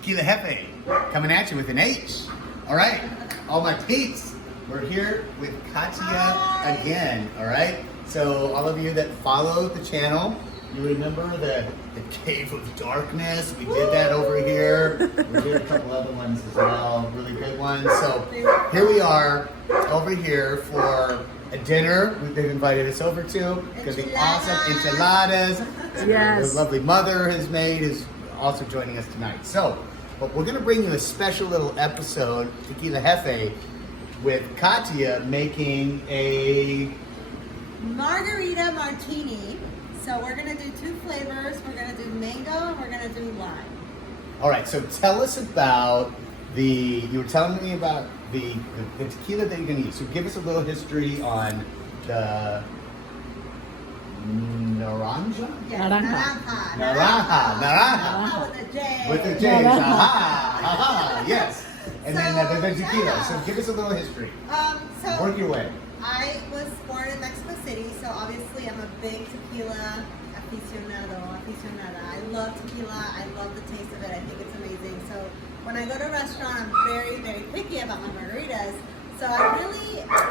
Tequila Heffe, coming at you with an H. All right, all my peeps, we're here with Katya again, all right? So all of you that follow the channel, you remember the Cave of Darkness? We did that over here. We did a couple other ones as well, really good ones. So here we are over here for a dinner they've invited us over to. It's gonna be awesome. Enchiladas. Yes. The lovely mother has made is also joining us tonight. So, but we're gonna bring you a special little episode, Tequila Heffe, with Katya making a Margarita Martini. So we're gonna do two flavors. We're gonna do mango and we're gonna do lime. All right, so tell us about you were telling me about the tequila that you're gonna use. So give us a little history on the naranja? Yes, Naranja. Naranja. With a J. With the J's, aha, yes. And then the tequila, yeah. so give us a little history. So Work your way. I was born in Mexico City, so obviously I'm a big tequila aficionada. I love tequila. I love the taste of it. I think it's amazing. So when I go to a restaurant, I'm very, very picky about my margaritas. So I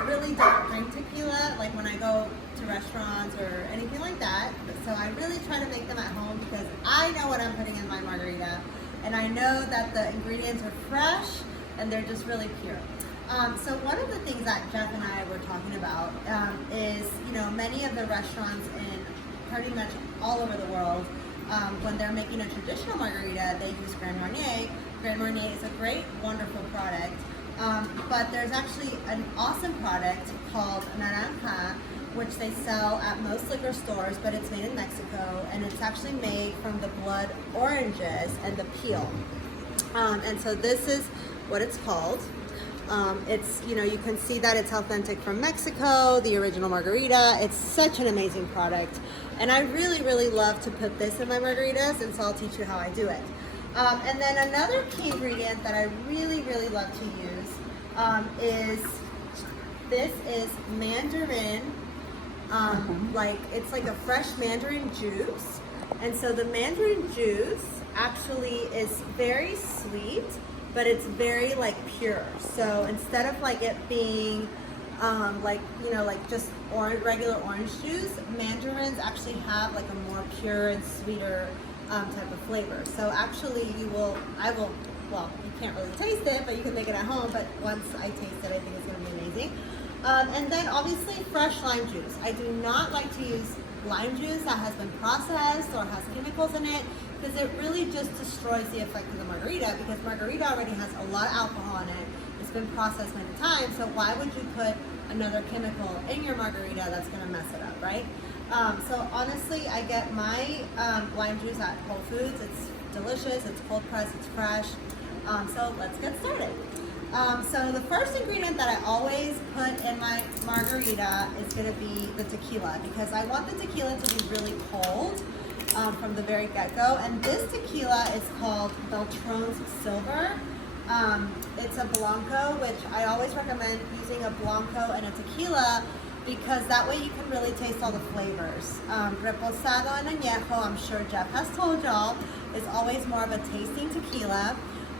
really don't drink tequila, like when I go to restaurants or anything like that. So I really try to make them at home because I know what I'm putting in my margarita. And I know that the ingredients are fresh and they're just really pure. So one of the things that Jeff and I were talking about is, many of the restaurants in pretty much all over the world, when they're making a traditional margarita, they use Grand Marnier. Grand Marnier is a great, wonderful product, but there's actually an awesome product called Naranja, which they sell at most liquor stores, but it's made in Mexico, and it's actually made from the blood oranges and the peel. And so this is what it's called. It's, you can see that it's authentic from Mexico, the original margarita. It's such an amazing product. And I really love to put this in my margaritas, and so I'll teach you how I do it. And then another key ingredient that I really love to use is mandarin. It's like a fresh mandarin juice. And so the mandarin juice actually is very sweet, but it's very pure. So instead of it being just regular orange juice, mandarins actually have a more pure and sweeter type of flavor. So actually you can't really taste it, but you can make it at home. But once I taste it, I think it's gonna be amazing. And then obviously fresh lime juice. I do not like to use lime juice that has been processed or has chemicals in it, because it really just destroys the effect of the margarita, because margarita already has a lot of alcohol in it. It's been processed many times, so why would you put another chemical in your margarita that's going to mess it up, right? So honestly, I get my lime juice at Whole Foods. It's delicious, it's cold pressed, it's fresh. So let's get started. So the first ingredient that I always put in my margarita is going to be the tequila, because I want the tequila to be really cold from the very get-go. And this tequila is called Beltron's Silver. It's a Blanco, which I always recommend using a Blanco and a tequila, because that way you can really taste all the flavors. Reposado and Añejo, I'm sure Jeff has told y'all, is always more of a tasting tequila.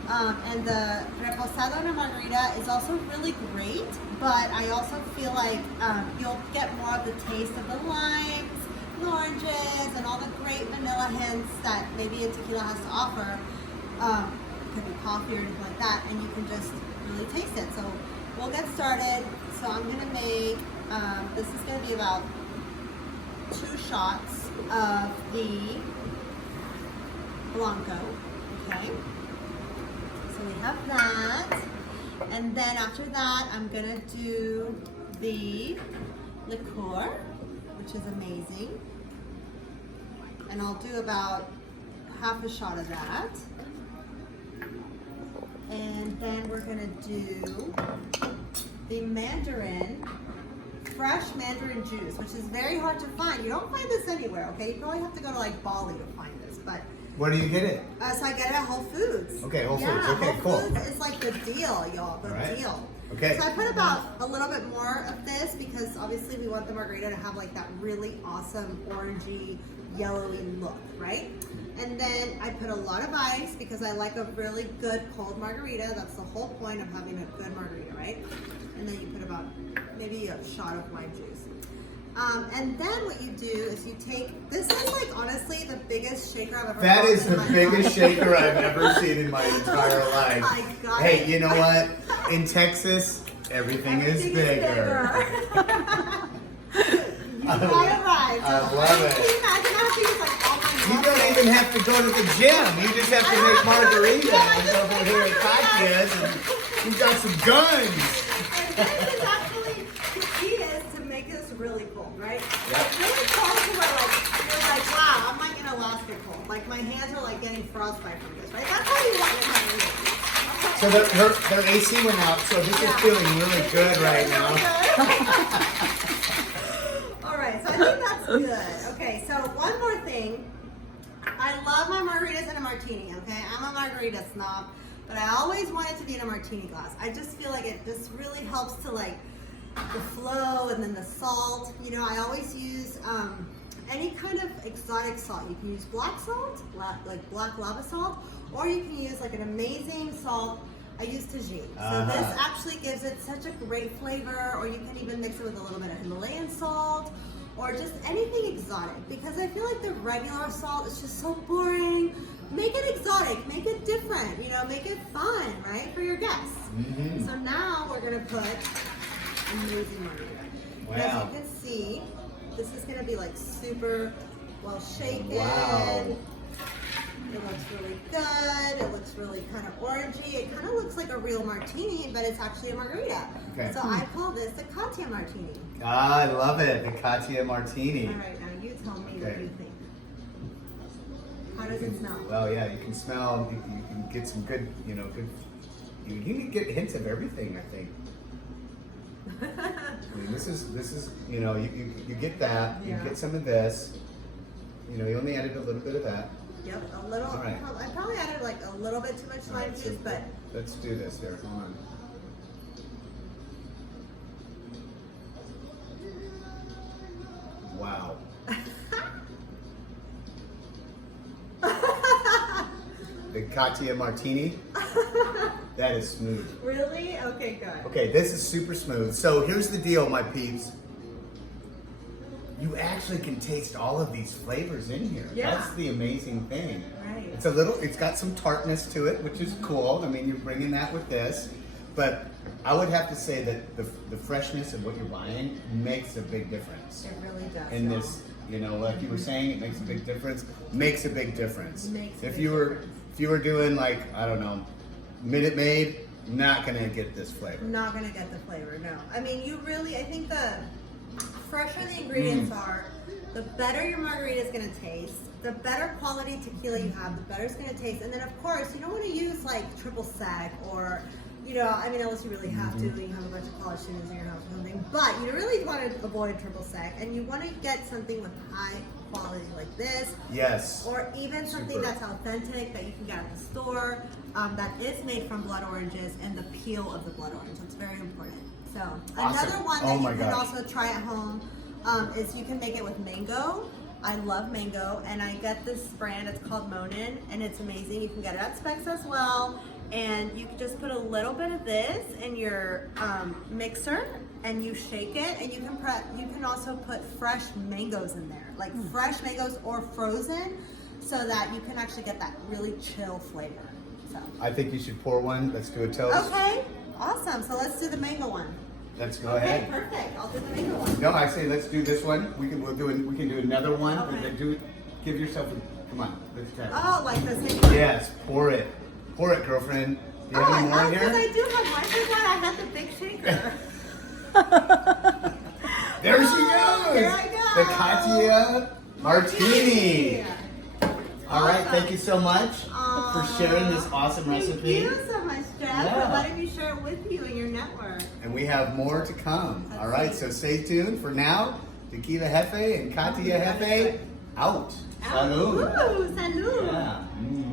And the Reposado and Margarita is also really great, but I also feel like you'll get more of the taste of the limes, the oranges, and all the great vanilla hints that maybe a tequila has to offer. It could be coffee or anything like that, and you can just really taste it. So we'll get started. So I'm gonna make, this is gonna be about 2 shots of the Blanco, okay? So we have that, and then after that, I'm gonna do the liqueur, which is amazing, and I'll do about half a shot of that, and then we're gonna do the fresh mandarin juice, which is very hard to find. You don't find this anywhere, okay? You probably have to go to Bali to find this, but Where do you get it? so I get it at Whole Foods. Okay, Whole Foods. Okay, Whole cool. Foods is the deal, y'all. The deal. Okay. So I put about a little bit more of this because obviously we want the margarita to have that really awesome orangey, yellowy look, right? And then I put a lot of ice because I like a really good cold margarita. That's the whole point of having a good margarita, right? And then you put about maybe a shot of lime juice. And then what you do is you take, this is like honestly the biggest shaker I've ever That is the biggest life. shaker I've ever seen in my entire life. I got Hey, it. you know what? In Texas, everything is bigger. I arrived. I love it. Can you imagine I have to use like all my You muscles? don't even have to go to the gym. You just have to make margaritas over here at Katya's, and you got some guns. And this is actually, the key is to make this really cold, right? Yep. It's really cold to where like, you're like, wow, I'm like in Alaska cold. Like my hands are like getting frostbite from this, right? That's how you want it to be. So their AC went out, so this is feeling really good right now. All right, so I think that's good. Okay, so one more thing. I love my margaritas in a martini, okay? I'm a margarita snob, but I always want it to be in a martini glass. I just feel like it just really helps to like the flow and then the salt. You know, I always use any kind of exotic salt. You can use black salt, like black lava salt, or you can use like an amazing salt. I use tagine. So this actually gives it such a great flavor, or you can even mix it with a little bit of Himalayan salt, or just anything exotic, because I feel like the regular salt is just so boring. Make it exotic, make it different, you know, make it fun, right, for your guests. Mm-hmm. So now we're gonna put amazing margarita. Wow. As you can see, this is gonna be like super well shaken. Wow. It looks really good. It looks really kind of orangey. It kind of looks like a real martini, but it's actually a margarita. Okay. So I call this a Katya martini. Ah, I love it. The Katya Martini. All right, now you tell me what Okay. you think. How does it smell? Well, yeah, you can smell. You can get some good, you know, good. You can get hints of everything, I think. I mean, this is, you know, you get that. You Yeah. get some of this. You know, you only added a little bit of that. Yep, a little. All right. I probably added like a little bit too much All lime right, juice, so but let's do this here. Hold on. Wow. The Katya Martini. That is smooth. really? Okay, good. Okay, this is super smooth. So here's the deal, my peeps. You actually can taste all of these flavors in here. Yeah. That's the amazing thing. Right. It's got some tartness to it, which is cool. I mean, you're bringing that with this. But I would have to say that the freshness of what you're buying makes a big difference. It really does. In this, you know, like you were saying, it makes a big difference. Makes a big difference. Makes a If big you were difference. if you were doing like, I don't know, Minute Maid, not gonna get this flavor. Not gonna get the flavor, no. I mean, you really, I think the fresher the ingredients are, the better your margarita is gonna taste. The better quality tequila you have, the better it's gonna taste. And then of course, you don't wanna use like triple sec or, you know, I mean, unless you really have to, and you have a bunch of college students in your house or something. But you really wanna avoid triple sec, and you wanna get something with high quality like this. Yes. Or even something Super. that's authentic that you can get at the store, that is made from blood oranges and the peel of the blood orange. That's very important. So Awesome. another one Oh that you my can gosh. also try at home is you can make it with mango. I love mango, and I get this brand. It's called Monin, and it's amazing. You can get it at Specs as well. And you can just put a little bit of this in your mixer, and you shake it. And you can also put fresh mangoes in there, like fresh mangoes or frozen, so that you can actually get that really chill flavor. So. I think you should pour one. Let's do a toast. Okay, awesome. So let's do the mango one. Let's go Okay, ahead. perfect. I'll do the mango one. No, I say let's do this one. We can do another one. Okay. And then give yourself a, come on, let's try it. Oh, like the same one? Yes, pour it. Pour it, girlfriend. Do you have any more in because here? I do have one. This one, I had the big shaker. There she goes. Here I go. The Katya Martini. All right, Awesome. thank you so much for sharing this awesome recipe. Thank you so much, Jeff, Yeah. for letting me share it with you and your network. And we have more to come. That's All right, right. so stay tuned. For now, Tequila Heffe and Katya Heffe out. Salud. Salud. Salud. Yeah. Mm.